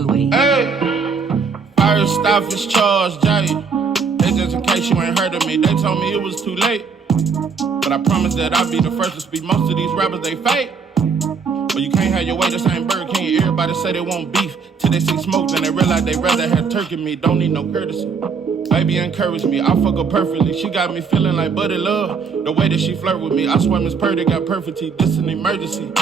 Louie. Hey, first off is charged, Jay. That's just in case you ain't heard of me. They told me it was too late, but I promise that I'll be the first to speak. Most of these rappers, they fake. But you can't have your way, this ain't Burger King. Everybody say they want beef till they see smoke, then they realize they rather have turkey meat. Don't need no courtesy. Baby encourage me, I fuck her perfectly. She got me feeling like Buddy Love. The way that she flirt with me, I swear Miss Purdy got perfect teeth. This an emergency.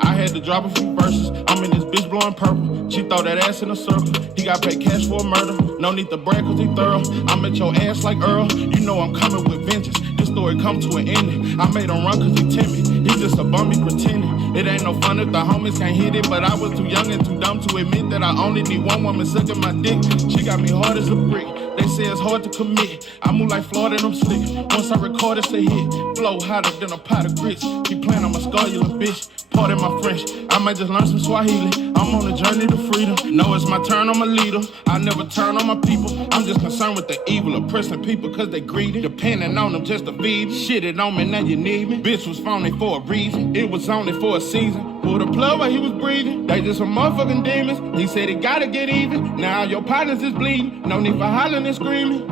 I had to drop a few verses. I'm in this bitch blowing purple. She throw that ass in a circle. He got paid cash for a murder. No need to brag cause he thorough. I'm at your ass like Earl. You know I'm coming with vengeance. This story come to an ending. I made him run cause he timid. He's just a bummy pretending. It ain't no fun if the homies can't hit it. But I was too young and too dumb to admit that I only need one woman sucking my dick. She got me hard as a brick. They say it's hard to commit. I move like Florida and I'm slick. Once I record, it's a hit. Flow hotter than a pot of grits. Keep playing, I'm a scar, you little bitch. Pardon my French. I might just learn some Swahili. I'm on a journey to freedom. No, it's my turn, I'm a leader. I never turn on my people. I'm just concerned with the evil, oppressing people cause they greedy. Depending on them just to feed me. Shit it on me, now you need me. Bitch was phony for a reason. It was only for a season. Pulled a plug while he was breathing. They just some motherfucking demons. He said he gotta get even. Now your partners is bleeding. No need for hollering and screaming.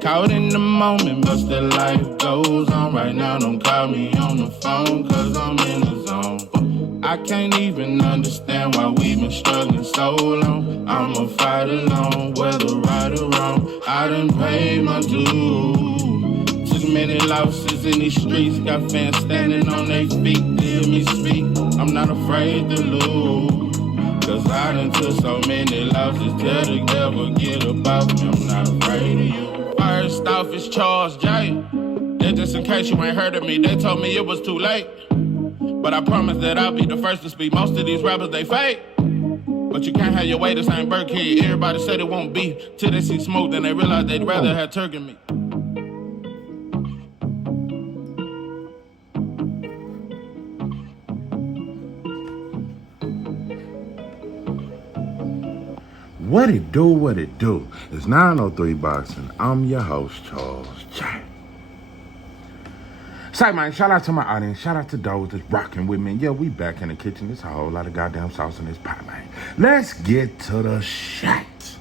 Caught in the moment, but still life goes on. Right now, don't call me on the phone, cause I'm in the zone. I can't even understand why we've been struggling so long. I'ma fight alone, whether right or wrong. I done paid my dues. Took many losses in these streets. Got fans standing on their feet to hear me speak. I'm not afraid to lose, cause I done took so many losses. Tell the devil get about me, I'm not afraid of you. First off is Charles J. That's just in case you ain't heard of me. They told me it was too late, but I promise that I'll be the first to speak. Most of these rappers, they fake. But you can't have your way, this ain't Burger King. Everybody said it won't be till they see smoke, then they realize they'd rather have turkey meat. What it do, what it do? It's 903 Boxing. I'm your host, Charles J. Say, man, shout out to my audience. Shout out to those that's rocking with me. Yeah, we back in the kitchen. There's a whole lot of goddamn sauce in this pot, man. Let's get to the shit.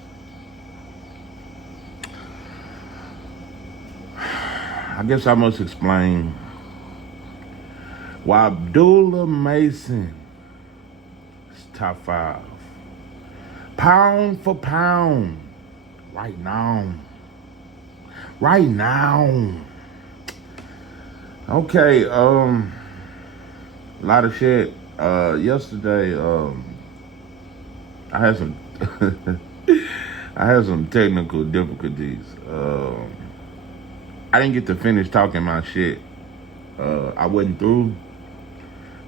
I guess I must explain why Abdullah Mason is top 5. Pound for pound. Right now. Right now. Okay, a lot of shit. Yesterday, I had some I had some technical difficulties. I didn't get to finish talking my shit. I wasn't through.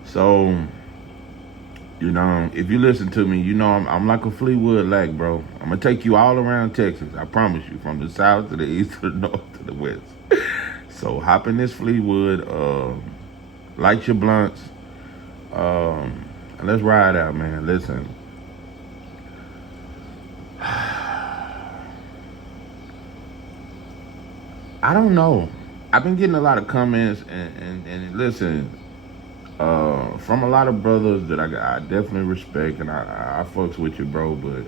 So, you know, if you listen to me, you know I'm like a Fleetwood Mac, bro. I'm gonna take you all around Texas. I promise you, from the south to the east to the north to the west. So hop in this Fleetwood, light your blunts, and let's ride out, man. Listen. I don't know. I've been getting a lot of comments and listen, from a lot of brothers that I definitely respect, and I fucks with you, bro, but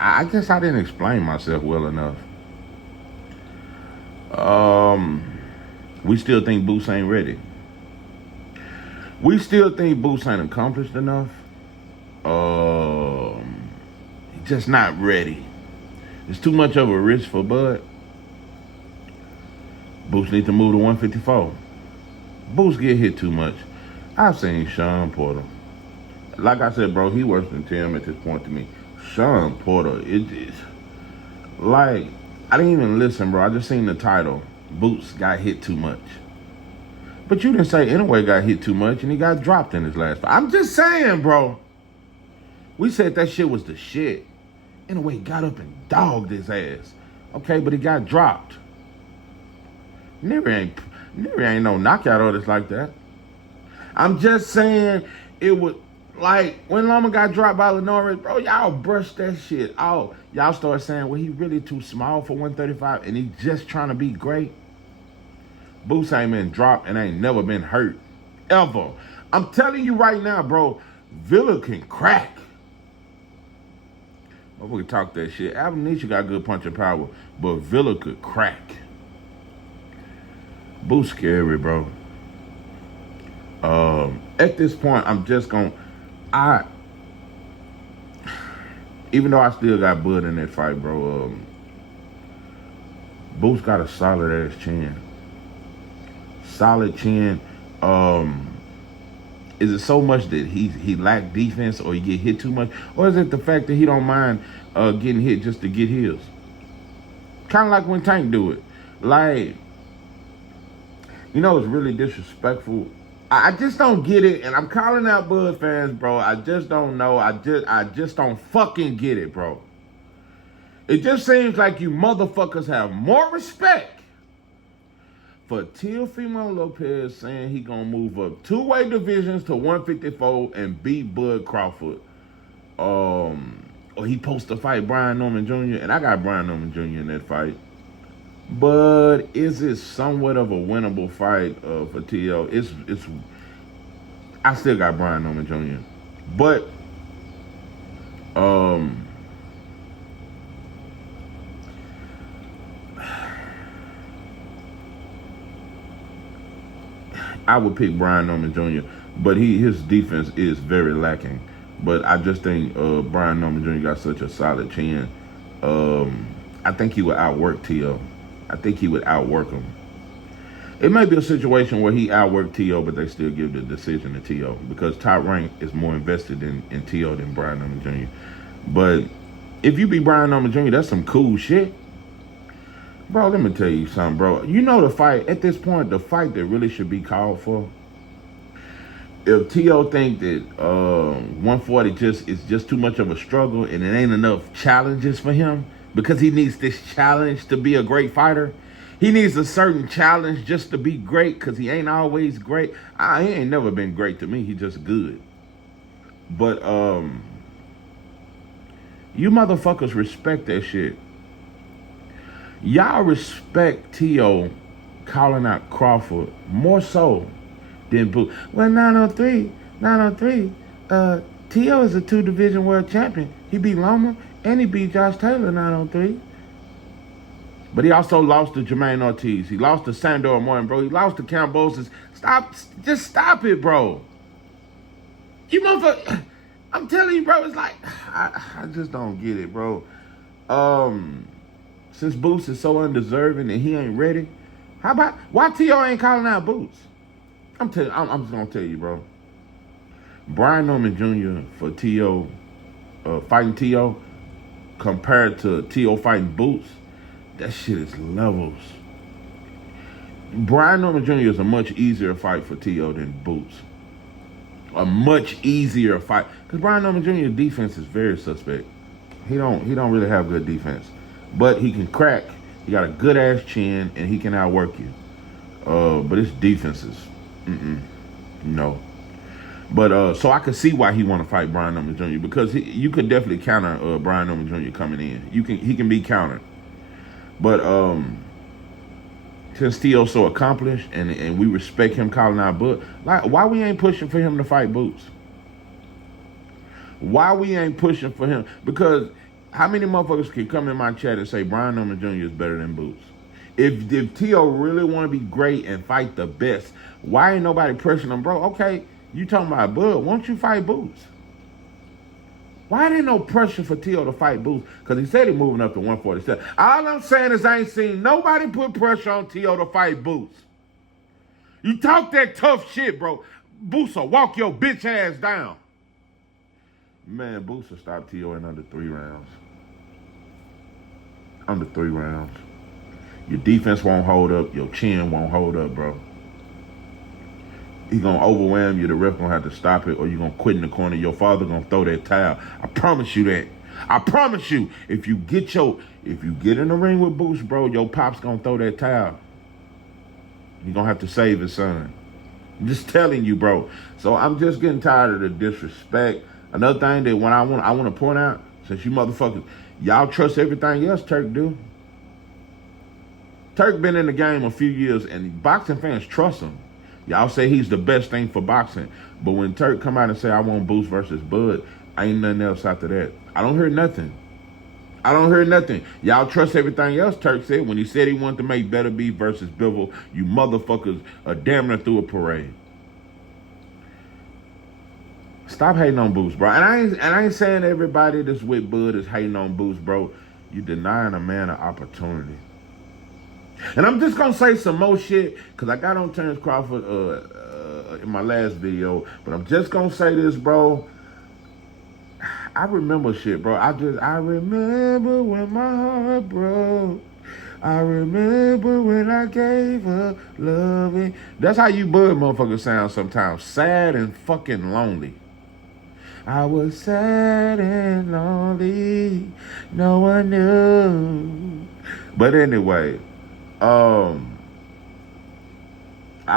I guess I didn't explain myself well enough. We still think Boots ain't ready. We still think Boots ain't accomplished enough. He's just not ready. It's too much of a risk for Bud. Boots need to move to 154. Boots get hit too much. I've seen Sean Porter. Like I said, bro, he worse than Tim at this point to me. Sean Porter, it is like, I didn't even listen, bro. I just seen the title. Boots got hit too much. But you didn't say Anyway got hit too much and he got dropped in his last fight. I'm just saying, bro. We said that shit was the shit. Anyway, got up and dogged his ass. Okay, but he got dropped. Never ain't no knockout artist like that. I'm just saying it was like when Loma got dropped by Lenore, bro, y'all brushed that shit off. Y'all started saying, well, he really too small for 135 and he just trying to be great. Boots ain't been dropped and ain't never been hurt. Ever. I'm telling you right now, bro, Villa can crack. We could talk that shit. Abdullah got good punching power, but Villa could crack. Boo's scary, bro. At this point, I'm just gonna, even though I still got Bud in that fight, bro. Boo's got a solid ass chin. Solid chin. Is it so much that he lack defense, or he get hit too much, or is it the fact that he don't mind getting hit just to get his? Kind of like when Tank do it. Like, you know, it's really disrespectful. I just don't get it, and I'm calling out Bud fans, bro. I just don't know. I just don't fucking get it, bro. It just seems like you motherfuckers have more respect for Teofimo Lopez saying he gonna move up 2-weight divisions to 154 and beat Bud Crawford. Or he supposed to fight Brian Norman Jr. and I got Brian Norman Jr. in that fight. But is it somewhat of a winnable fight for T.O.? It's. I still got Brian Norman Jr. But I would pick Brian Norman Jr., but his defense is very lacking. But I just think Brian Norman Jr. got such a solid chin. I think he would outwork T.O. I think he would outwork him. It may be a situation where he outworked T.O., but they still give the decision to T.O. because Top Rank is more invested in T.O. than Brian Norman Jr. But if you beat Brian Norman Jr., that's some cool shit. Bro, let me tell you something, bro. You know the fight, at this point, the fight that really should be called for, if T.O. think that 140 is just too much of a struggle and it ain't enough challenges for him because he needs this challenge to be a great fighter, he needs a certain challenge just to be great because he ain't always great. He ain't never been great to me. He just good. But you motherfuckers respect that shit. Y'all respect T.O. calling out Crawford more so than Boo. Well, 903, T.O. is a 2-division world champion. He beat Loma and he beat Josh Taylor 903. But he also lost to Jermaine Ortiz. He lost to Sandor Morton, bro. He lost to Cambosis. Just stop it, bro. You motherfucker, I'm telling you, bro, it's like, I just don't get it, bro. Since Boots is so undeserving and he ain't ready, why T.O. ain't calling out Boots? I'm just gonna tell you, bro. Brian Norman Jr. for T.O. Fighting T.O. compared to T.O. fighting Boots, that shit is levels. Brian Norman Jr. is a much easier fight for T.O. than Boots. A much easier fight. Because Brian Norman Jr.'s defense is very suspect. He don't really have good defense. But he can crack. He got a good ass chin and he can outwork you. But his defenses, no. But so I could see why he want to fight Brian Norman Jr. because you could definitely counter Brian Norman Jr. coming in. He can be countered. But since T.O. so accomplished and we respect him calling out Bud, like why we ain't pushing for him to fight Boots? Why we ain't pushing for him? Because how many motherfuckers can come in my chat and say Brian Norman Jr. is better than Boots? If T.O. really want to be great and fight the best, why ain't nobody pressuring him? Bro, okay, you talking about Bud, won't you fight Boots? Why ain't no pressure for T.O. to fight Boots? Because he said he's moving up to 147. All I'm saying is I ain't seen nobody put pressure on T.O. to fight Boots. You talk that tough shit, bro. Boots will walk your bitch ass down. Man, Boots will stop T.O. in under 3 rounds. Under 3 rounds. Your defense won't hold up. Your chin won't hold up, bro. He gonna overwhelm you. The ref gonna have to stop it, or you gonna quit in the corner. Your father gonna throw that towel. I promise you that. I promise you. If you get in the ring with Boots, bro, your pop's gonna throw that towel. You gonna have to save his son. I'm just telling you, bro. So I'm just getting tired of the disrespect. Another thing that I want to point out, since you motherfuckers, y'all trust everything else Turk do. Turk been in the game a few years, and boxing fans trust him. Y'all say he's the best thing for boxing. But when Turk come out and say, I want Boots versus Bud, ain't nothing else after that. I don't hear nothing. I don't hear nothing. Y'all trust everything else Turk said when he said he wanted to make Better Beef versus Bivol. You motherfuckers are damn near through a parade. Stop hating on Boost, bro. And I ain't saying everybody that's with Bud is hating on Boost, bro. You denying a man an opportunity. And I'm just gonna say some more shit because I got on Terrence Crawford in my last video, but I'm just gonna say this, bro. I remember shit, bro. I remember when my heart broke. I remember when I gave up loving. That's how you Bud motherfuckers sound sometimes. Sad and fucking lonely. I was sad and lonely. No one knew. But anyway, I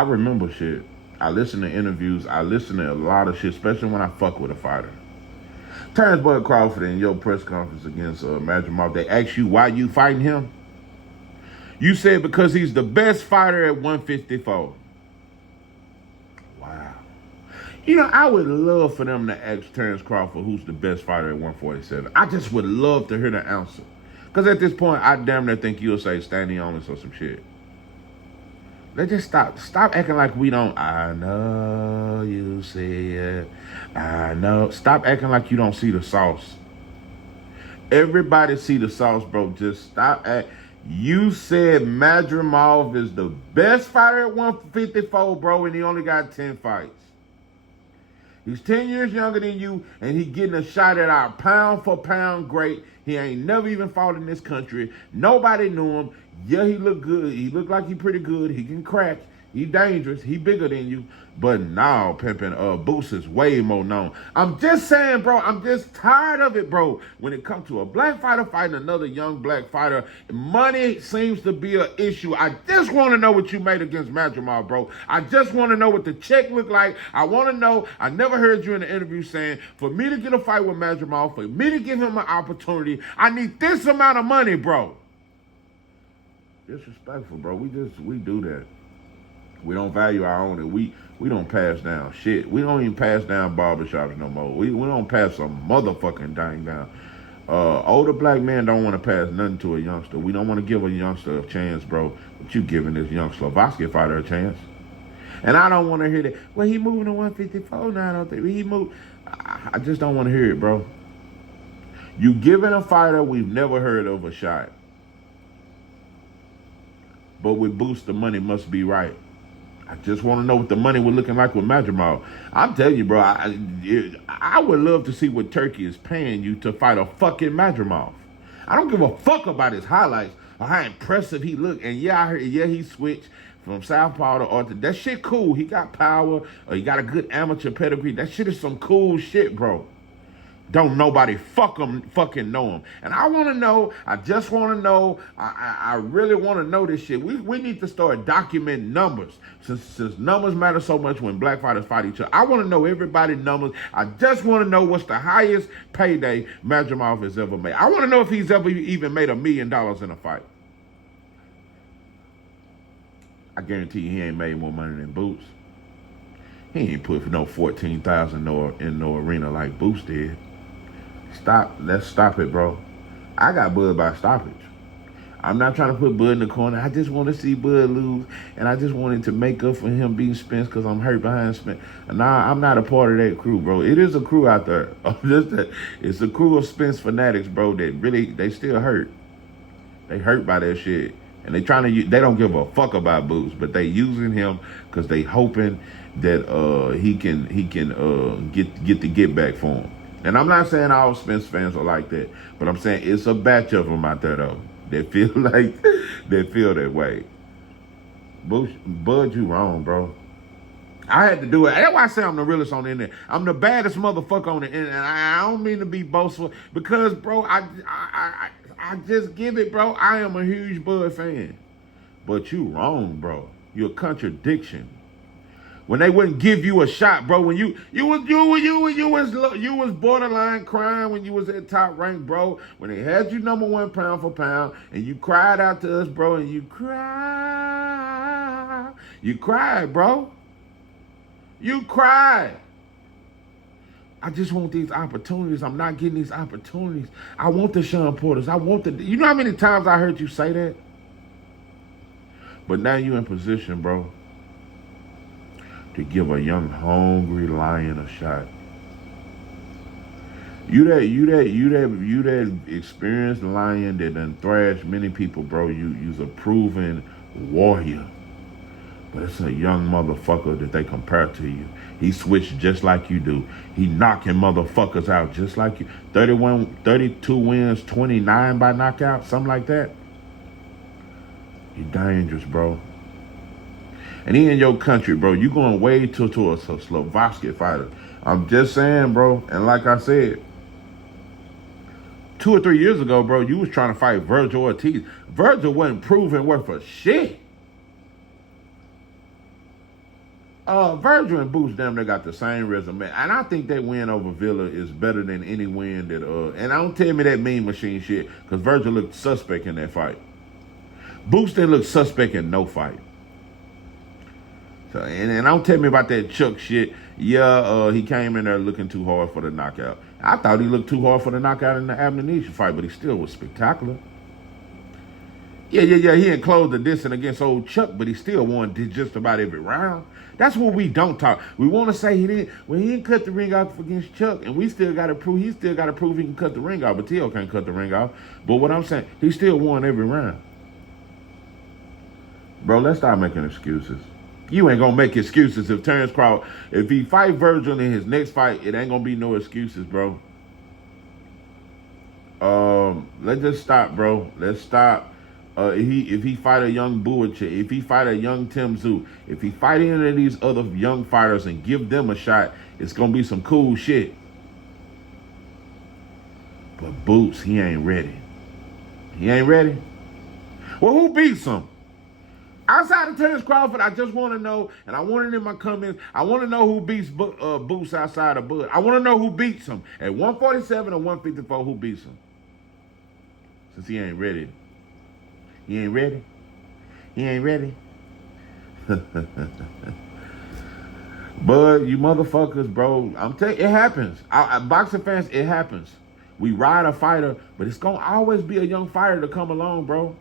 remember shit. I listen to interviews. I listen to a lot of shit, especially when I fuck with a fighter. Terrence Bud Crawford in your press conference against Madrimov, they asked you why you fighting him. You said because he's the best fighter at 154. Wow. You know, I would love for them to ask Terrence Crawford who's the best fighter at 147. I just would love to hear the answer. Because at this point, I damn near think you'll say standing on us or some shit. Let's just stop acting like we don't. I know you see it. I know. Stop acting like you don't see the sauce. Everybody see the sauce, bro. Just stop acting. You said Madrimov is the best fighter at 154, bro, and he only got 10 fights. He's 10 years younger than you, and he getting a shot at our pound-for-pound great. He ain't never even fought in this country. Nobody knew him. Yeah, he look good. He look like he pretty good. He can crack. He dangerous. He bigger than you. But now, pimpin', Boost is way more known. I'm just saying, bro, I'm just tired of it, bro. When it comes to a black fighter fighting another young black fighter, money seems to be an issue. I just want to know what you made against Madrimov, bro. I just want to know what the check looked like. I want to know. I never heard you in the interview saying, for me to get a fight with Madrimov, for me to give him an opportunity, I need this amount of money, bro. Disrespectful, bro. We do that. We don't value our own, and we don't pass down shit. We don't even pass down barbershops no more. We don't pass a motherfucking thing down. Older black men don't want to pass nothing to a youngster. We don't want to give a youngster a chance, bro. But you giving this young Slovakia fighter a chance. And I don't want to hear that. Well, he moving to 154 now, I don't think. He moved. I just don't want to hear it, bro. You giving a fighter we've never heard of a shot. But with Boost, the money must be right. I just want to know what the money was looking like with Madrimov. I'm telling you, bro, I would love to see what Turkey is paying you to fight a fucking Madrimov. I don't give a fuck about his highlights or how impressive he looked. And yeah, I heard, yeah, he switched from southpaw to orthodox. That shit cool. He got power, or he got a good amateur pedigree. That shit is some cool shit, bro. Don't nobody fucking know him. And I want to know, I just want to know, I really want to know this shit. We need to start documenting numbers. Since numbers matter so much when black fighters fight each other. I want to know everybody's numbers. I just want to know what's the highest payday Madrimov has ever made. I want to know if he's ever even made $1 million in a fight. I guarantee you he ain't made more money than Boots. He ain't put no 14,000 in no arena like Boots did. Let's stop it, bro. I got Bud by stoppage. I'm not trying to put Bud in the corner. I just want to see Bud lose, and I just wanted to make up for him being Spence because I'm hurt behind Spence. Nah, I'm not a part of that crew, bro. It is a crew out there. It's a crew of Spence fanatics, bro, that really, they still hurt. They hurt by that shit. And they don't give a fuck about Boots, but they using him because they hoping that he can get the get back for him. And I'm not saying all Spence fans are like that, but I'm saying it's a batch of them out there though that feel that way. Bud, you wrong, bro. I had to do it. That's why I say I'm the realest on the internet. I'm the baddest motherfucker on the internet. And I don't mean to be boastful because, bro, I just give it, bro. I am a huge Bud fan. But you wrong, bro. You're a contradiction. When they wouldn't give you a shot, bro, when you was borderline crying when you was at top rank, bro, when they had you #1 pound for pound, and you cried out to us, bro, and you cried, bro. You cried. I just want these opportunities. I'm not getting these opportunities. I want the Sean Porters. I want the. You know how many times I heard you say that? But now you're in position, bro, to give a young, hungry lion a shot. You that experienced lion that done thrashed many people, bro. You's a proven warrior. But it's a young motherfucker that they compare to you. He switched just like you do. He knocking motherfuckers out just like you. 32 wins, 29 by knockout, something like that. You're dangerous, bro. And he in your country, bro. You going way to a Slovakian fighter. I'm just saying, bro. And like I said, 2 or 3 years ago, bro, you was trying to fight Virgil Ortiz. Virgil wasn't proven worth a shit. Virgil and Boots damn near got the same resume. And I think that win over Villa is better than any win that, and don't tell me that mean machine shit, because Virgil looked suspect in that fight. Boots didn't look suspect in no fight. So, and don't tell me about that Chuck shit. Yeah, he came in there looking too hard for the knockout. I thought he looked too hard for the knockout in the Abdullah fight, but he still was spectacular. Yeah, he enclosed the distance against old Chuck, but he still won just about every round. That's what we don't talk. We want to say he didn't cut the ring off against Chuck, and he still got to prove he can cut the ring off, but Tio can't cut the ring off. But what I'm saying, he still won every round. Bro, let's stop making excuses. You ain't gonna make excuses if Terrence Crawford, if he fight Virgil in his next fight, it ain't gonna be no excuses, bro. Let's just stop, bro. Let's stop. If he fight a young Buicha, if he fight a young Tim Tszyu, if he fight any of these other young fighters and give them a shot, it's gonna be some cool shit. But Boots, he ain't ready. He ain't ready. Well, who beats him? Outside of Terrence Crawford, I just want to know, and I want it in my comments, I want to know who beats Boots outside of Bud. I want to know who beats him. At 147 or 154, who beats him? Since he ain't ready. He ain't ready? He ain't ready? Bud, you motherfuckers, bro. I'm telling you, it happens. Boxing fans, it happens. We ride a fighter, but it's going to always be a young fighter to come along, bro.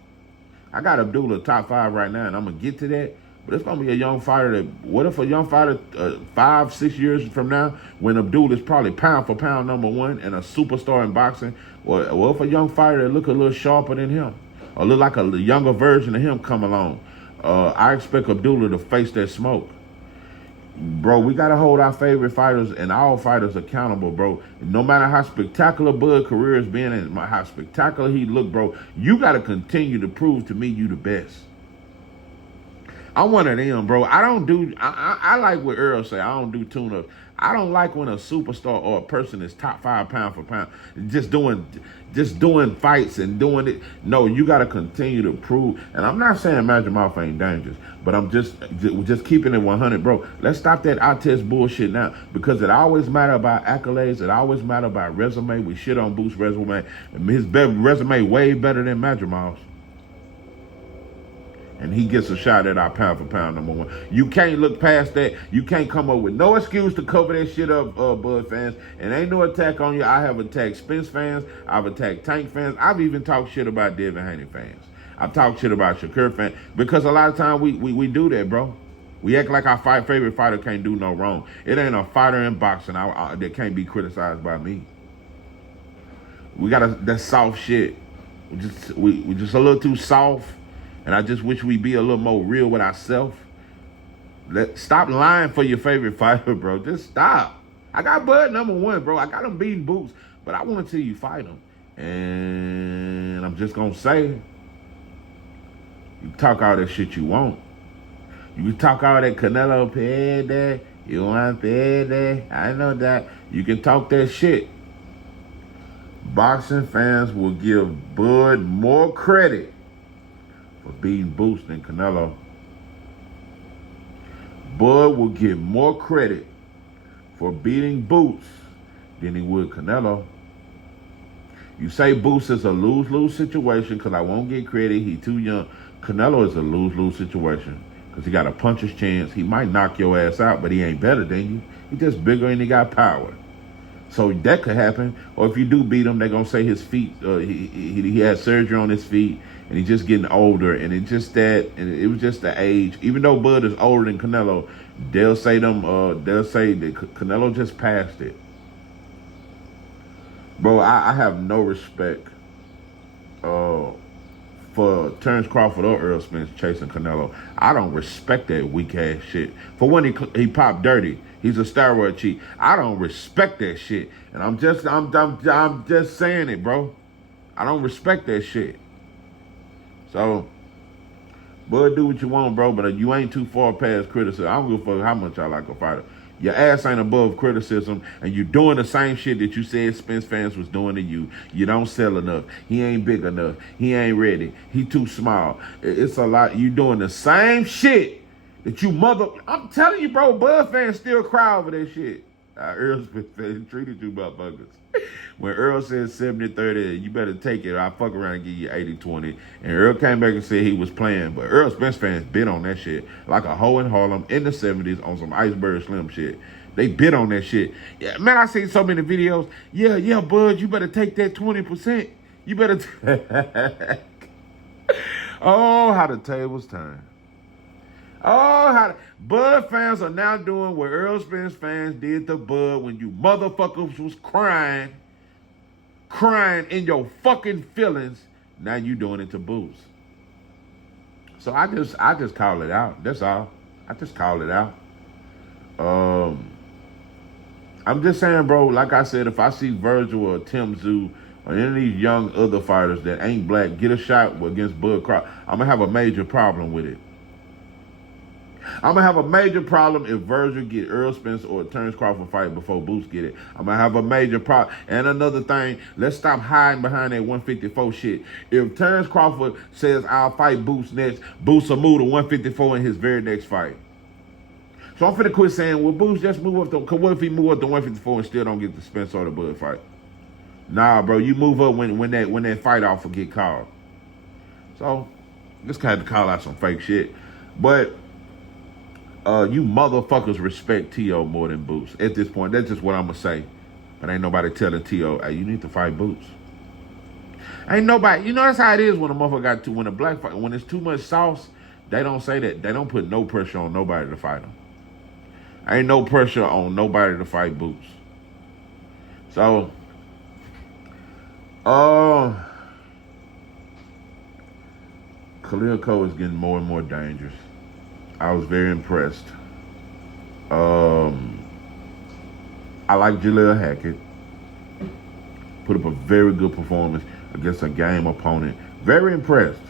I got Abdullah top 5 right now, and I'm going to get to that. But it's going to be a young fighter that, what if a young fighter 5-6 years from now, when Abdullah is probably pound for pound #1 and a superstar in boxing, or if a young fighter that look a little sharper than him, or look like a younger version of him come along, I expect Abdullah to face that smoke. Bro, we got to hold our favorite fighters and all fighters accountable, bro. No matter how spectacular Bud's career has been and how spectacular he looked, bro, you got to continue to prove to me you the best. I'm one of them, bro. I like what Earl say. I don't do tune-ups. I don't like when a superstar or a person is top 5 pound for pound, just doing fights and doing it. No, you got to continue to prove. And I'm not saying Magic Mouth ain't dangerous, but I'm just keeping it 100, bro. Let's stop that eye test bullshit now, because it always matter about accolades. It always matter about resume. We shit on Boots' resume. His resume way better than Magic Mouth's. And he gets a shot at our pound for pound #1. You can't look past that. You can't come up with no excuse to cover that shit up, Bud fans. And ain't no attack on you. I have attacked Spence fans. I've attacked Tank fans. I've even talked shit about Devin Haney fans. I've talked shit about Shakur fans. Because a lot of times we do that, bro. We act like our favorite fighter can't do no wrong. It ain't a fighter in boxing that can't be criticized by me. We got that soft shit. We just a little too soft. And I just wish we'd be a little more real with ourselves. Stop lying for your favorite fighter, bro. Just stop. I got Bud #1, bro. I got him beating Boots, but I want to see you fight him. And I'm just going to say, you talk all that shit you want. You talk all that Canelo Pede, you want Pede, I know that. You can talk that shit. Boxing fans will give Bud more credit for beating Boots than Canelo. Bud will get more credit for beating Boots than he would Canelo. You say Boots is a lose-lose situation because I won't get credit, he too young. Canelo is a lose-lose situation because he got a puncher's chance. He might knock your ass out, but he ain't better than you. He just bigger and he got power. So that could happen. Or if you do beat him, they're gonna say his feet. He had surgery on his feet, and he's just getting older. And it was just the age. Even though Bud is older than Canelo, they'll say that Canelo just passed it. Bro, I have no respect for Terrence Crawford or Earl Spence chasing Canelo. I don't respect that weak ass shit. For one, he popped dirty. He's a steroid cheat. I don't respect that shit, and I'm just saying it, bro. I don't respect that shit. So, Bud, do what you want, bro, but you ain't too far past criticism. I don't give a fuck how much I like a fighter. Your ass ain't above criticism, and you doing the same shit that you said Spence fans was doing to you. You don't sell enough. He ain't big enough. He ain't ready. He too small. It's a lot. You doing the same shit that you I'm telling you, bro, Bud fans still cry over that shit. Earl Spence fans treated you motherfuckers. When Earl said 70-30, you better take it or I'll fuck around and give you 80-20. And Earl came back and said he was playing. But Earl Spence fans bit on that shit like a hoe in Harlem in the 70s on some Iceberg Slim shit. They bit on that shit. Yeah, man, I seen so many videos. Yeah, Bud, you better take that 20%. You better Oh, how the tables turn. Oh, Bud fans are now doing what Earl Spence fans did to Bud when you motherfuckers was crying in your fucking feelings. Now you doing it to Boots. So I just call it out. That's all. I just call it out. I'm just saying, bro, like I said, if I see Virgil or Tim Tszyu or any of these young other fighters that ain't black get a shot against Bud Crawford, I'm going to have a major problem with it. I'm going to have a major problem if Virgil get Earl Spence or Terrence Crawford fight before Boots get it. I'm going to have a major problem. And another thing, let's stop hiding behind that 154 shit. If Terrence Crawford says, I'll fight Boots next, Boots will move to 154 in his very next fight. So I'm finna quit saying, well, Boots just move up to, cause what if he move up to 154 and still don't get the Spence or the Bud fight? Nah, bro, you move up when that fight offer get called. So, just kind of call out some fake shit. But, you motherfuckers respect T.O. more than Boots. At this point, that's just what I'm going to say. But ain't nobody telling T.O., hey, you need to fight Boots. Ain't nobody, that's how it is when a motherfucker when a black fight, when it's too much sauce, they don't say that. They don't put no pressure on nobody to fight them. Ain't no pressure on nobody to fight Boots. So, Khalil Cole is getting more and more dangerous. I was very impressed. I like Jaleel Hackett. Put up a very good performance against a game opponent. Very impressed.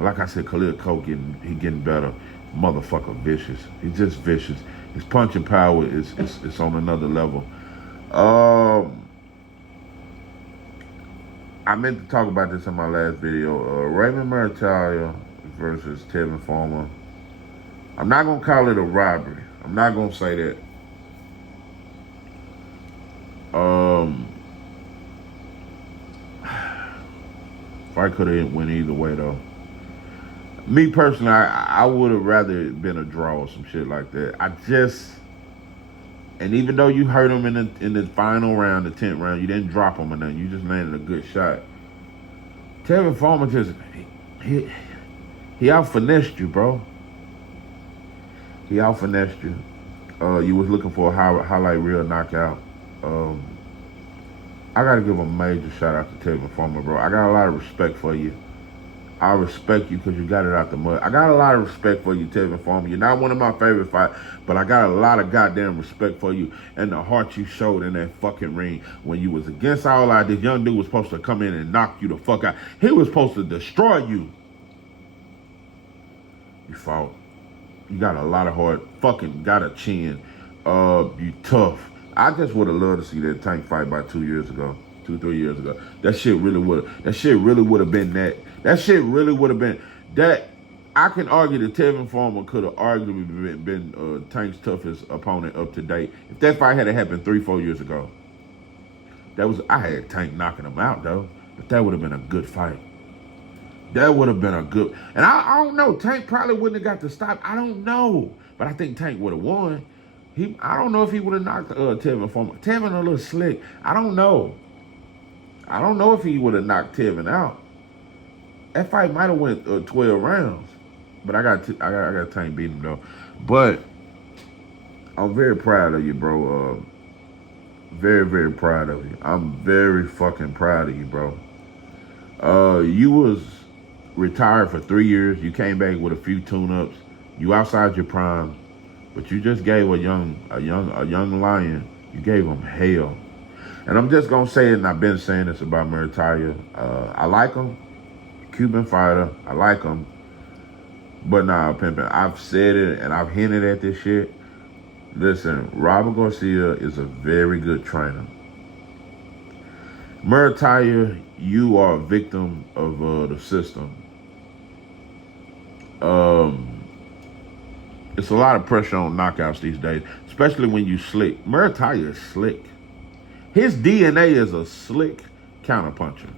Like I said, Khalil Cole getting better. Motherfucker vicious. He's just vicious. His punching power is on another level. I meant to talk about this in my last video. Raymond Murtalia versus Tevin Farmer. I'm not going to call it a robbery. I'm not going to say that. Fight could have went either way, though. Me personally, I would have rather it been a draw or some shit like that. And even though you hurt him in the final round, the 10th round, you didn't drop him or nothing. You just landed a good shot. Tevin Farmer he out-finessed you, bro. He out-finessed you. You was looking for a highlight reel knockout. I got to give a major shout out to Tevin Farmer, bro. I got a lot of respect for you. I respect you because you got it out the mud. I got a lot of respect for you, Tevin Farmer. You're not one of my favorite fights, but I got a lot of goddamn respect for you and the heart you showed in that fucking ring when you was against all odds. This young dude was supposed to come in and knock you the fuck out. He was supposed to destroy you. You fought. You got a lot of heart. Fucking got a chin. You tough. I just would have loved to see that Tank fight by 3 years ago. That shit really would have been that. That shit really would have been that. I can argue that Tevin Farmer could have arguably been Tank's toughest opponent up to date. If that fight had happened 3-4 years ago, I had Tank knocking him out though. But that would have been a good fight. That would have been a good. And I don't know. Tank probably wouldn't have got the stop. I don't know. But I think Tank would have won. I don't know if he would have knocked Tevin from Tevin a little slick. I don't know. I don't know if he would have knocked Tevin out. That fight might have went 12 rounds, but I got Tank beat him though. But I'm very proud of you, bro. Very, very proud of you. I'm very fucking proud of you, bro. You was retired for 3 years. You came back with a few tune-ups. You outside your prime, but you just gave a young lion. You gave him hell. And I'm just gonna say it, and I've been saying this about Murataya. I like him, Cuban fighter. I like him, but nah, pimpin'. I've said it and I've hinted at this shit. Listen, Robert Garcia is a very good trainer. Murataya, you are a victim of the system. It's a lot of pressure on knockouts these days, especially when you slick. Murataya is slick. His DNA is a slick counterpuncher.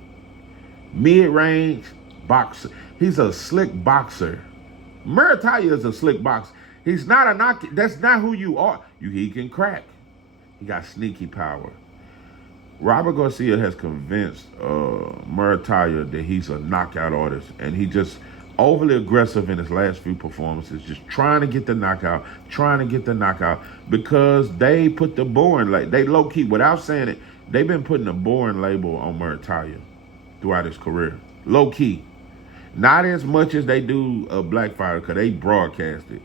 Mid-range boxer. He's a slick boxer. Murataya is a slick boxer. He's not a knock. That's not who you are. He can crack. He got sneaky power. Robert Garcia has convinced Murataya that he's a knockout artist, and he just overly aggressive in his last few performances, just trying to get the knockout, because they put the boring label. They low key, without saying it, they've been putting a boring label on Murataya throughout his career. Low key, not as much as they do a black fighter, because they broadcast it.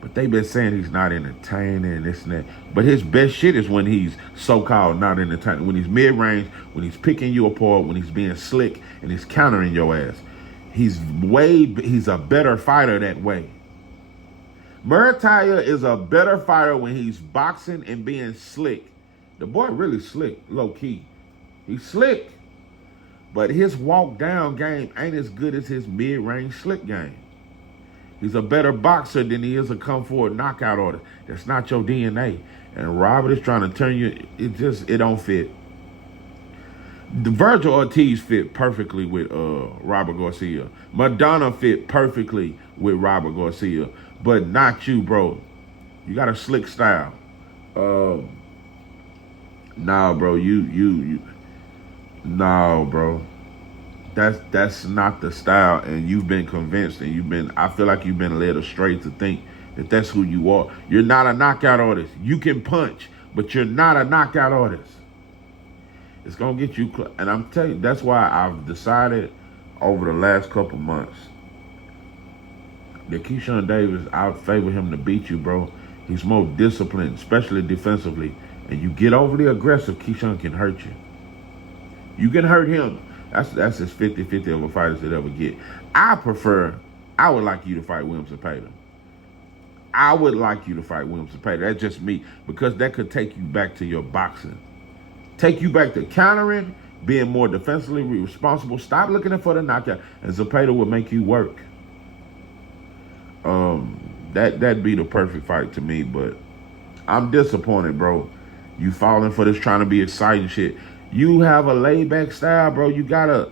But they've been saying he's not entertaining and this and that. But his best shit is when he's so-called not entertaining. When he's mid-range, when he's picking you apart, when he's being slick and he's countering your ass. He's a better fighter that way. Murataya is a better fighter when he's boxing and being slick. The boy really slick, low-key. He's slick. But his walk-down game ain't as good as his mid-range slick game. He's a better boxer than he is a come-forward knockout artist. That's not your DNA. And Robert is trying to turn you, it don't fit. The Virgil Ortiz fit perfectly with Robert Garcia. Madonna fit perfectly with Robert Garcia. But not you, bro. You got a slick style. Nah, bro, no, bro. That's not the style, and you've been convinced, and I feel like you've been led astray to think that that's who you are. You're not a knockout artist. You can punch, but you're not a knockout artist. It's gonna get you, and I'm telling you, that's why I've decided over the last couple months that Keyshawn Davis, I would favor him to beat you, bro. He's more disciplined, especially defensively, and you get overly aggressive, Keyshawn can hurt you. You can hurt him. That's as 50-50 of a fighters that ever get. I would like you to fight Williams and Pater. I would like you to fight Williams and Pater. That's just me, because that could take you back to your boxing. Take you back to countering, being more defensively responsible. Stop looking for the knockout, and Zapata would make you work. That'd be the perfect fight to me, but I'm disappointed, bro. You falling for this trying to be exciting shit. You have a laid-back style, bro. You gotta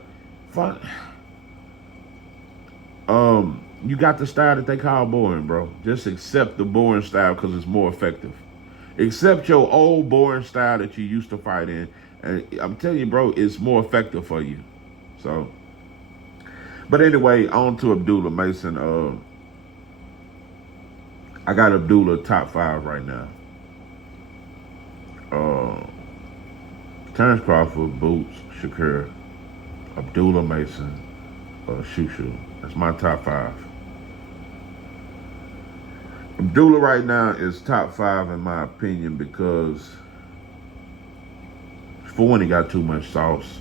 you got the style that they call boring, bro. Just accept the boring style because it's more effective. Accept your old boring style that you used to fight in. And I'm telling you, bro, it's more effective for you. So, but anyway, on to Abdullah Mason. I got Abdullah top 5 right now. Terrence Crawford, Boots, Shakur, Abdullah Mason, Shushu. That's my top 5. Abdullah right now is top 5 in my opinion because, for one, he got too much sauce.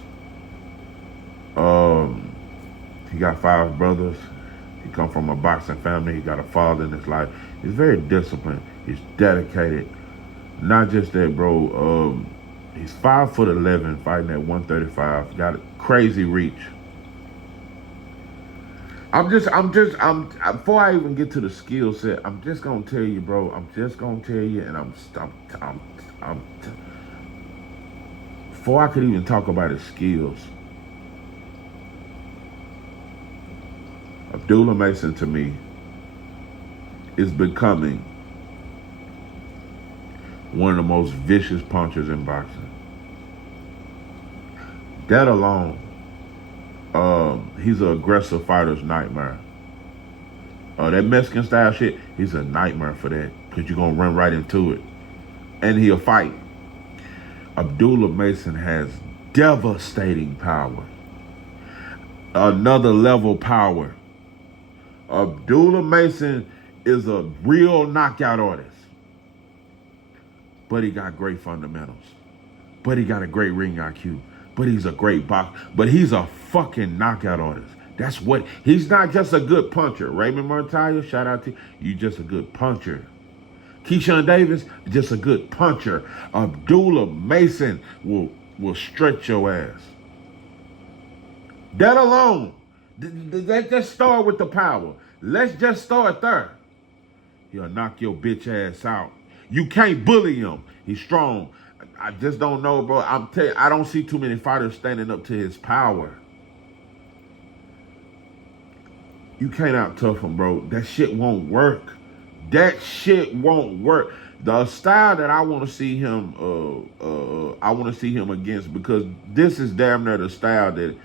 He got 5 brothers. He come from a boxing family. He got a father in his life. He's very disciplined. He's dedicated. Not just that, bro. He's 5'11", fighting at 135. Got a crazy reach. Before I even get to the skill set, I'm just gonna tell you, bro. I'm just gonna tell you, and before I could even talk about his skills, Abdullah Mason to me is becoming one of the most vicious punchers in boxing. That alone, he's an aggressive fighter's nightmare. That Mexican style shit, he's a nightmare for that because you're going to run right into it. And he'll fight. Abdullah Mason has devastating power. Another level power. Abdullah Mason is a real knockout artist. But he got great fundamentals. But he got a great ring IQ. But he's a great boxer. But he's a fucking knockout artist. That's what, he's not just a good puncher. Raymond Murtalia, shout out to you. You just a good puncher. Keyshawn Davis, just a good puncher. Abdullah Mason will stretch your ass. That alone, let's just start with the power. Let's just start there. He'll knock your bitch ass out. You can't bully him. He's strong. I just don't know, bro. I'm telling you, I don't see too many fighters standing up to his power. You can't out-tough him, bro. That shit won't work. That shit won't work. The style that I want to see him, I want to see him against, because this is damn near the style that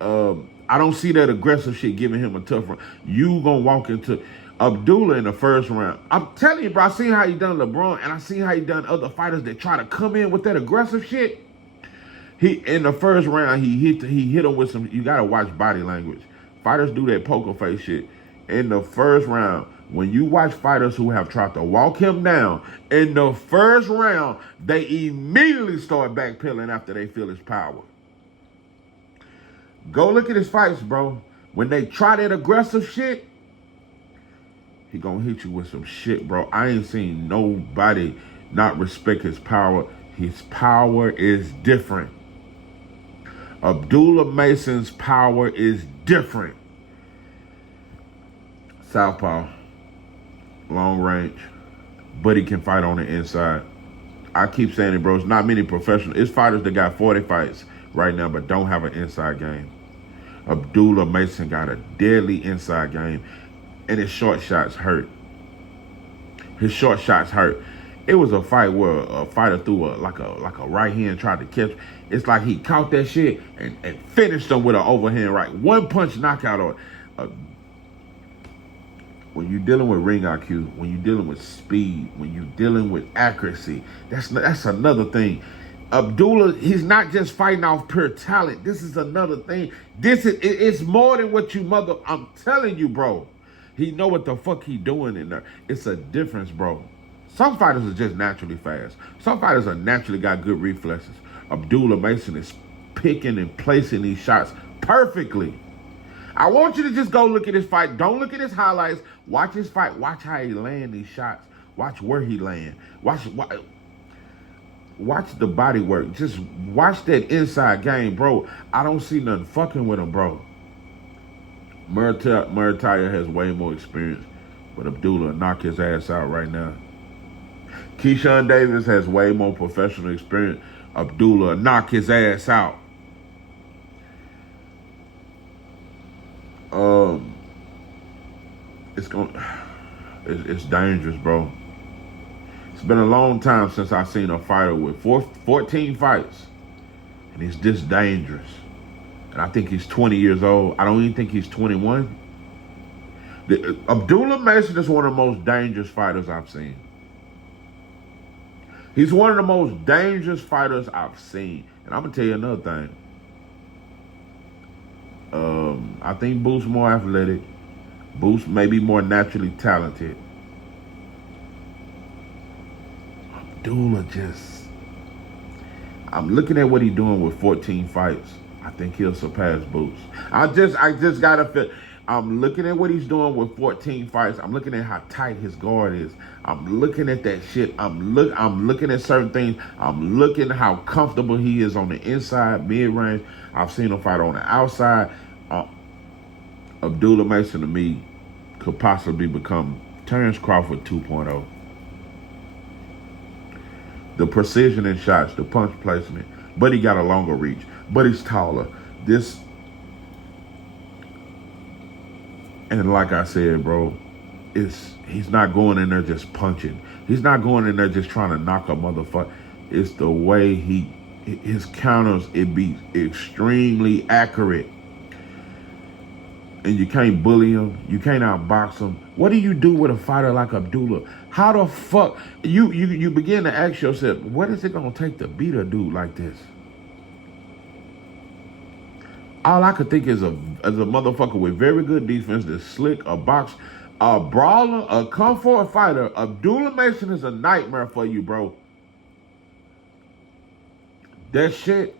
I don't see that aggressive shit giving him a tough run. You gonna walk into Abdullah in the first round. I'm telling you, bro. I seen how he done LeBron, and I seen how he done other fighters that try to come in with that aggressive shit. He in the first round, he hit him with some. You gotta watch body language. Fighters do that poker face shit. In the first round, when you watch fighters who have tried to walk him down, in the first round, they immediately start backpedaling after they feel his power. Go look at his fights, bro. When they try that aggressive shit, he gonna hit you with some shit, bro. I ain't seen nobody not respect his power. His power is different. Abdullah Mason's power is different. Southpaw, long range, but he can fight on the inside. I keep saying it, bro. It's not many professionals. It's fighters that got 40 fights right now, but don't have an inside game. Abdullah Mason got a deadly inside game, and his short shots hurt. His short shots hurt. It was a fight where a fighter threw a right hand, tried to catch. It's like he caught that shit and finished him with an overhand right. One punch knockout on. When you're dealing with ring IQ, when you're dealing with speed, when you're dealing with accuracy, that's another thing. Abdullah, he's not just fighting off pure talent. This is another thing. It's more than what you I'm telling you, bro. He know what the fuck he doing in there. It's a difference, bro. Some fighters are just naturally fast. Some fighters are naturally got good reflexes. Abdullah Mason is picking and placing these shots perfectly. I want you to just go look at his fight. Don't look at his highlights. Watch his fight. Watch how he land these shots. Watch where he land. Watch the body work. Just watch that inside game, bro. I don't see nothing fucking with him, bro. Murtalia has way more experience, but Abdullah knock his ass out right now. Keyshawn Davis has way more professional experience. Abdullah knock his ass out. It's dangerous, bro. It's been a long time since I've seen a fighter with 14 fights, and he's this dangerous. And I think he's 20 years old. I don't even think he's 21. Abdullah Mason is one of the most dangerous fighters I've seen. He's one of the most dangerous fighters I've seen. And I'm going to tell you another thing. I think Boo's more athletic. Boo's maybe more naturally talented. Abdullah I'm looking at what he's doing with 14 fights. I think he'll surpass Boots. I just gotta feel. I'm looking at what he's doing with 14 fights. I'm looking at how tight his guard is. I'm looking at that shit. I'm looking at certain things. I'm looking at how comfortable he is on the inside, mid-range. I've seen him fight on the outside. Abdullah Mason, to me, could possibly become Terrence Crawford 2.0. The precision in shots, the punch placement, but he got a longer reach, but he's taller. And like I said, bro, he's not going in there just punching. He's not going in there just trying to knock a motherfucker. It's the way his counters, it be extremely accurate. And you can't bully him. You can't outbox him. What do you do with a fighter like Abdullah? How the fuck you begin to ask yourself, what is it gonna take to beat a dude like this? All I could think is a motherfucker with very good defense, that's slick, a box, a brawler, a comfort fighter. Abdullah Mason is a nightmare for you, bro. That shit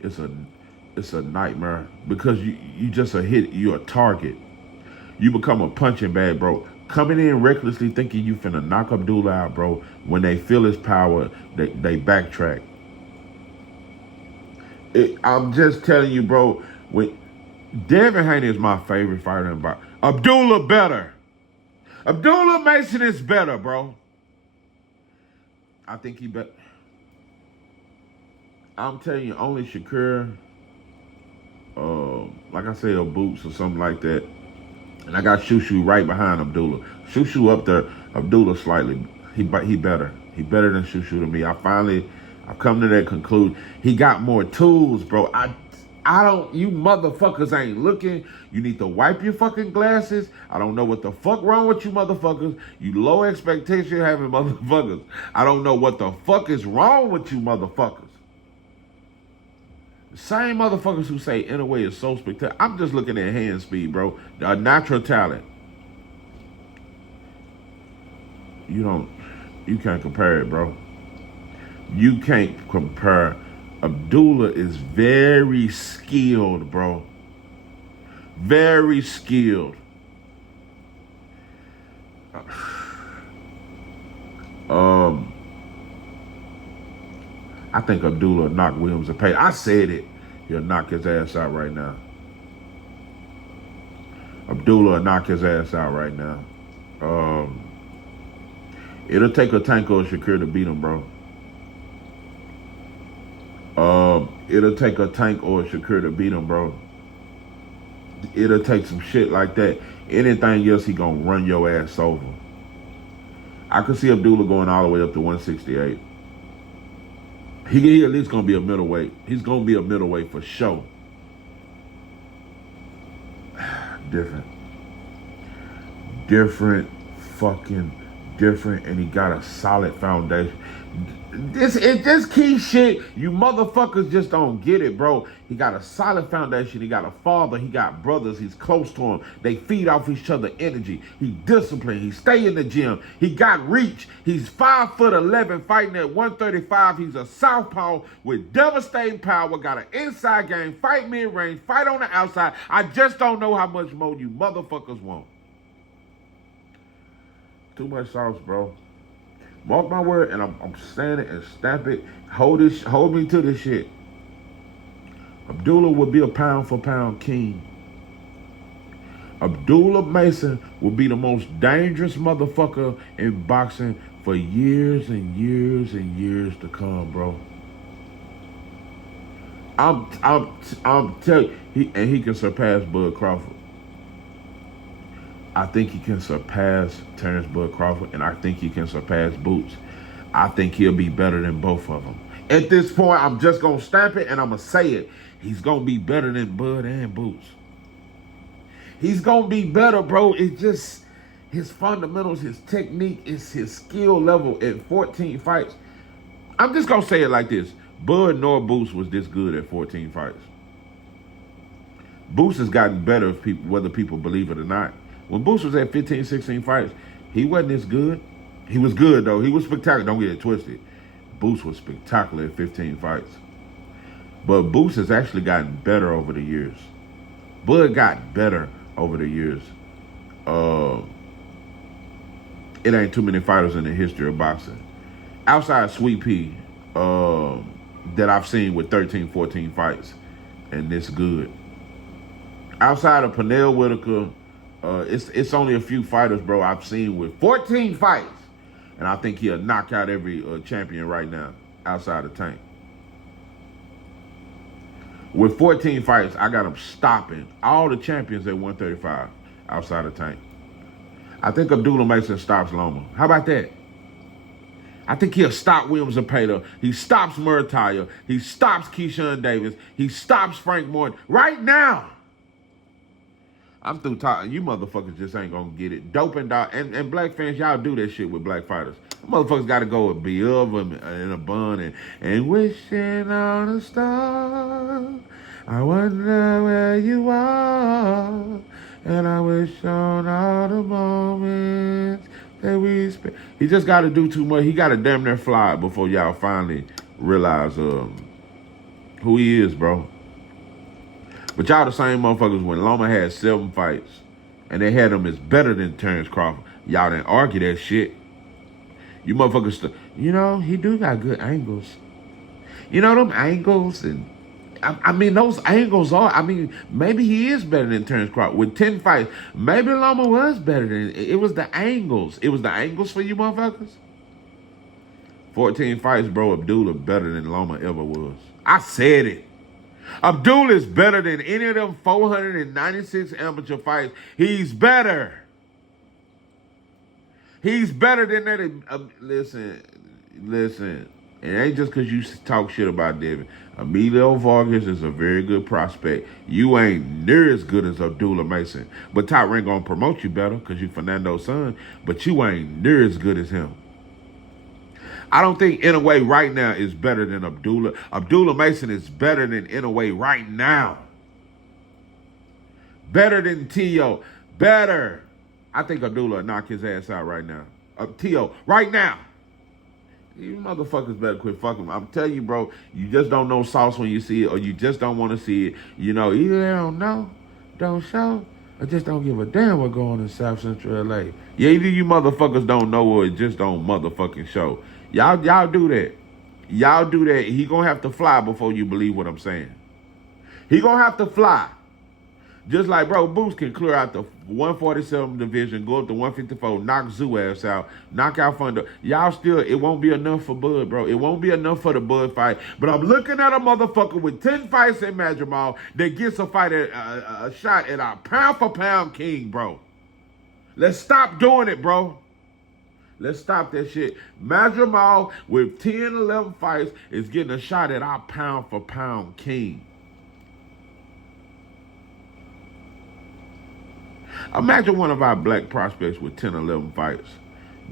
is a nightmare because you just a hit, you're a target. You become a punching bag, bro. Coming in recklessly thinking you finna knock Abdullah out, bro. When they feel his power, they backtrack. I'm just telling you, bro. Devin Haney is my favorite fighter in boxing. Abdullah better. Abdullah Mason is better, bro. I think he better. I'm telling you, only Shakur, like I say, or Boots or something like that. And I got Shushu right behind Abdullah. Shushu up there, Abdullah slightly. He better. He better than Shushu to me. I've come to that conclusion. He got more tools, bro. I don't, you motherfuckers ain't looking. You need to wipe your fucking glasses. I don't know what the fuck wrong with you motherfuckers. You low expectation having motherfuckers. I don't know what the fuck is wrong with you motherfuckers. The same motherfuckers who say Inouye is so spectacular. I'm just looking at hand speed, bro. A natural talent. You can't compare it, bro. You can't compare. Abdullah is very skilled, bro. Very skilled. I think Abdullah knocked Williams a pay. I said it. He'll knock his ass out right now. Abdullah will knock his ass out right now. It'll take a Tank or a Shakur to beat him, bro. It'll take a Tank or a Shakur to beat him, bro. It'll take some shit like that. Anything else, he gonna run your ass over. I could see Abdullah going all the way up to 168. He at least gonna be a middleweight. He's gonna be a middleweight for sure. Different, fucking different, and he got a solid foundation. This key shit, you motherfuckers just don't get it, bro. He got a solid foundation. He got a father. He got brothers. He's close to him. They feed off each other energy. He disciplined. He stay in the gym. He got reach. He's 5'11", fighting at 135. He's a southpaw with devastating power. Got an inside game. Fight mid-range. Fight on the outside. I just don't know how much more you motherfuckers want. Too much sauce, bro. Mark my word, and I'm saying it and stamp it. Hold me to this shit. Abdullah would be a pound for pound king. Abdullah Mason will be the most dangerous motherfucker in boxing for years and years and years to come, bro. I'm telling you, and he can surpass Bud Crawford. I think he can surpass Terrence Bud Crawford, and I think he can surpass Boots. I think he'll be better than both of them. At this point, I'm just going to stamp it, and I'm going to say it. He's going to be better than Bud and Boots. He's going to be better, bro. It's just his fundamentals, his technique, it's his skill level at 14 fights. I'm just going to say it like this. Bud nor Boots was this good at 14 fights. Boots has gotten better, whether people believe it or not. When Boots was at 15, 16 fights, he wasn't as good. He was good, though. He was spectacular. Don't get it twisted. Boots was spectacular at 15 fights. But Boots has actually gotten better over the years. Bud got better over the years. It ain't too many fighters in the history of boxing. Outside Sweet Pea, that I've seen with 13, 14 fights, and this good. Outside of Pernell Whitaker, it's only a few fighters, bro, I've seen with 14 fights. And I think he'll knock out every champion right now outside of Tank. With 14 fights, I got him stopping all the champions at 135 outside of Tank. I think Abdullah Mason stops Loma. How about that? I think he'll stop Williams Zapata. He stops Murtaya. He stops Keyshawn Davis. He stops Frank Morton right now. I'm through talking. You motherfuckers just ain't gonna get it. Dope and dog. And black fans, y'all do that shit with black fighters. Motherfuckers gotta go with Be Of in a bun and wishing on a star. I wonder where you are. And I wish on all the moments that we spent. He just gotta do too much. He gotta damn near fly before y'all finally realize who he is, bro. But y'all the same motherfuckers when Loma had 7 fights and they had him as better than Terrence Crawford. Y'all didn't argue that shit. You motherfuckers, he do got good angles. Them angles and, I mean, those angles are, maybe he is better than Terrence Crawford. With 10 fights, maybe Loma was better than, it was the angles. It was the angles for you motherfuckers. 14 fights, bro, Abdullah better than Loma ever was. I said it. Abdullah is better than any of them 496 amateur fights. He's better. He's better than that. Listen. It ain't just because you talk shit about Devin. Emilio Vargas is a very good prospect. You ain't near as good as Abdullah Mason. But Top Rank gonna promote you better because you Fernando's son. But you ain't near as good as him. I don't think Inouye right now is better than Abdullah. Abdullah Mason is better than Inouye right now. Better than Tio. Better. I think Abdullah will knock his ass out right now. Tio, right now. You motherfuckers better quit fucking. I'm telling you, bro, you just don't know sauce when you see it, or you just don't want to see it. Either they don't know, don't show, or just don't give a damn what's going on in South Central LA. Yeah, either you motherfuckers don't know or it just don't motherfucking show. Y'all do that. Y'all do that. He gonna have to fly before you believe what I'm saying. He gonna have to fly. Just like, bro, Boots can clear out the 147 division, go up to 154, knock Zoo ass out, knock out Thunder. Y'all still, it won't be enough for Bud, bro. It won't be enough for the Bud fight. But I'm looking at a motherfucker with 10 fights in Madrimal that gets a fight at a shot at our pound-for-pound king, bro. Let's stop doing it, bro. Let's stop that shit. Madrimal with 10, 11 fights is getting a shot at our pound-for-pound king. Imagine one of our black prospects with 10, 11 fights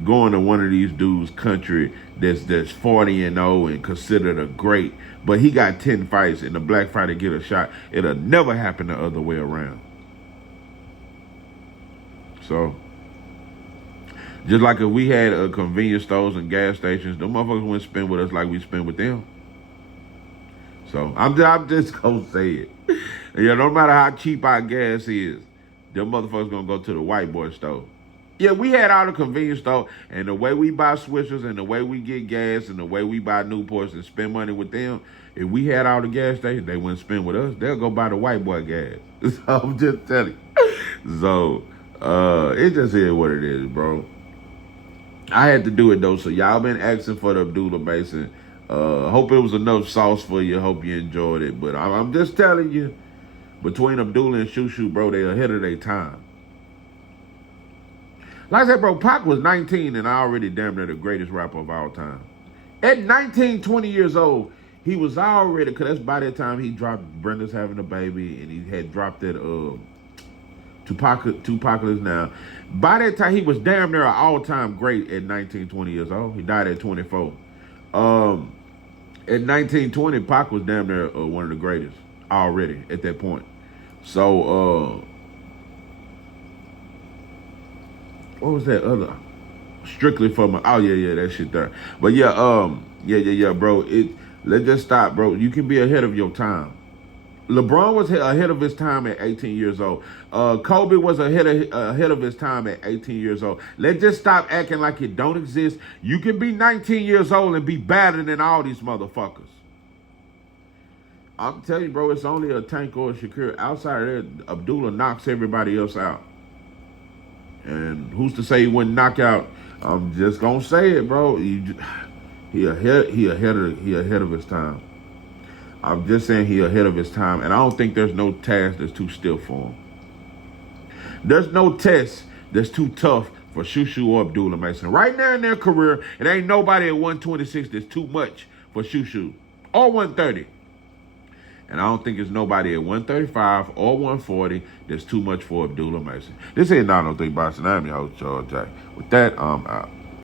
going to one of these dudes' country that's 40-0 and considered a great, but he got 10 fights and the black fighter get a shot. It'll never happen the other way around. So, just like if we had convenience stores and gas stations, them motherfuckers wouldn't spend with us like we spend with them. So, I'm just gonna say it. No matter how cheap our gas is, them motherfuckers gonna go to the white boy store. Yeah, we had all the convenience store, and the way we buy Swishers and the way we get gas and the way we buy Newports and spend money with them, if we had all the gas stations, they wouldn't spend with us. They'll go buy the white boy gas. So I'm just telling you. So, it just is what it is, bro. I had to do it, though, so y'all been asking for the Abdullah Mason. Hope it was enough sauce for you. Hope you enjoyed it. But I'm just telling you, between Abdullah and Shushu, bro, they ahead of their time. Like I said, bro, Pac was 19 and already damn near the greatest rapper of all time. At 19, 20 years old, he was already, because that's by that time he dropped Brenda's Having a Baby, and he had dropped that Tupacalypse Now. By that time, he was damn near an all-time great at 19, 20 years old. He died at 24. At 19, 20, Pac was damn near one of the greatest already at that point. So, what was that other? Strictly for my, oh yeah, that shit there. But yeah, bro. Let's just stop, bro. You can be ahead of your time. LeBron was ahead of his time at 18 years old. Kobe was ahead of his time at 18 years old. Let's just stop acting like it don't exist. You can be 19 years old and be better than all these motherfuckers. I'm telling you, bro, it's only a Tank or a Shakur. Outside of that, Abdullah knocks everybody else out. And who's to say he wouldn't knock out? I'm just gonna say it, bro. He ahead of his time. I'm just saying he ahead of his time, and I don't think there's no task that's too stiff for him. There's no test that's too tough for Shushu or Abdullah Mason. Right now in their career, it ain't nobody at 126 that's too much for Shushu or 130. And I don't think it's nobody at 135 or 140 that's too much for Abdullah Mason. This ain't 903 Boston. I'm your host, Charles J. With that, I'm out.